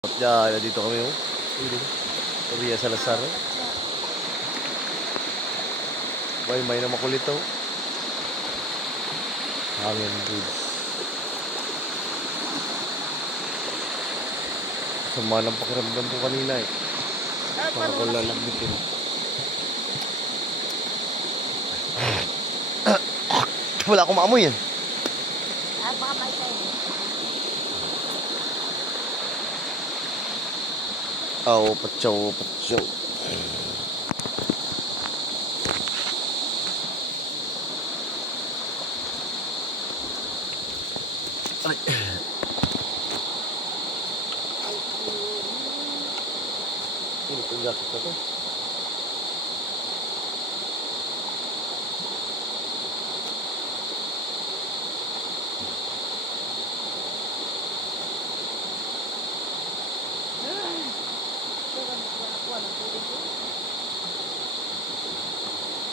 Ya, dito kami oh. Ria Salazar. May na makulit oh. Hangin Bridge. Sama ng pakiramdam ko kanina eh. Para ko lalagbitin. Wala akong maamoy yan. Baka may kayo. Oh, patso, patso. Ay. Ini pun jaket apa?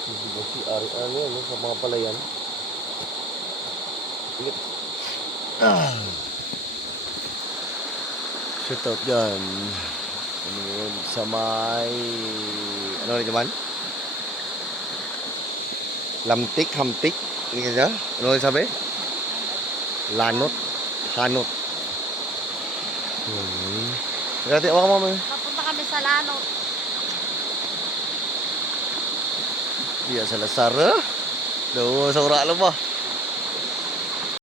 Hindi ba si Ari-Ari ano, sa mga palayan? Ingat. Shoot out dyan. Ano yun? Sa may... Ano rin naman? Lamtik, hamtik. Hindi ka siya? Ano rin sabi? Lanot. Hanot. Dati, awak mo. Papunta kami sa Lanot. Iya, Salazar. Doon, sa uralo ba?